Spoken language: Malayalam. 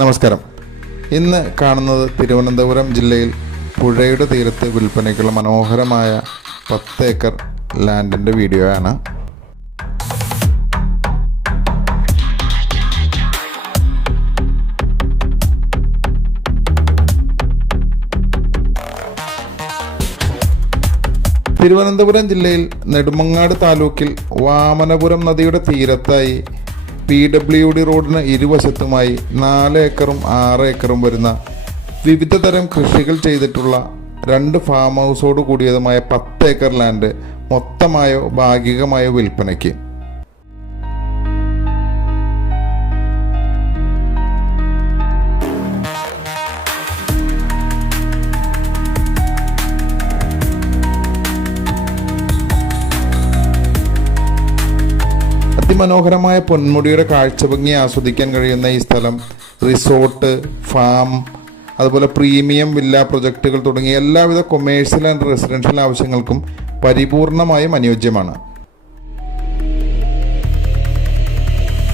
നമസ്കാരം. ഇന്ന് കാണുന്നത് തിരുവനന്തപുരം ജില്ലയിൽ പുഴയുടെ തീരത്ത് വിൽപ്പനയ്ക്കുള്ള മനോഹരമായ 10 ഏക്കർ ലാൻഡിൻ്റെ വീഡിയോയാണ്. തിരുവനന്തപുരം ജില്ലയിൽ നെടുമങ്ങാട് താലൂക്കിൽ വാമനപുരം നദിയുടെ തീരത്തായി PWD റോഡിന് ഇരുവശത്തുമായി 4 ഏക്കറും 6 ഏക്കറും വരുന്ന വിവിധ തരം കൃഷികൾ ചെയ്തിട്ടുള്ള 2 ഫാം ഹൗസോട് കൂടിയതുമായ 10 ഏക്കർ ലാൻഡ് മൊത്തമായോ ഭാഗികമായോ വിൽപ്പനയ്ക്ക്. അതിമനോഹരമായ പൊന്മുടിയുടെ കാഴ്ചഭംഗി ആസ്വദിക്കാൻ കഴിയുന്ന ഈ സ്ഥലം റിസോർട്ട്, ഫാം, അതുപോലെ പ്രീമിയം വില്ല പ്രൊജക്റ്റുകൾ തുടങ്ങിയ എല്ലാവിധ കൊമേഴ്സ്യൽ ആൻഡ് റെസിഡൻഷ്യൽ ആവശ്യങ്ങൾക്കും പരിപൂർണമായും അനുയോജ്യമാണ്.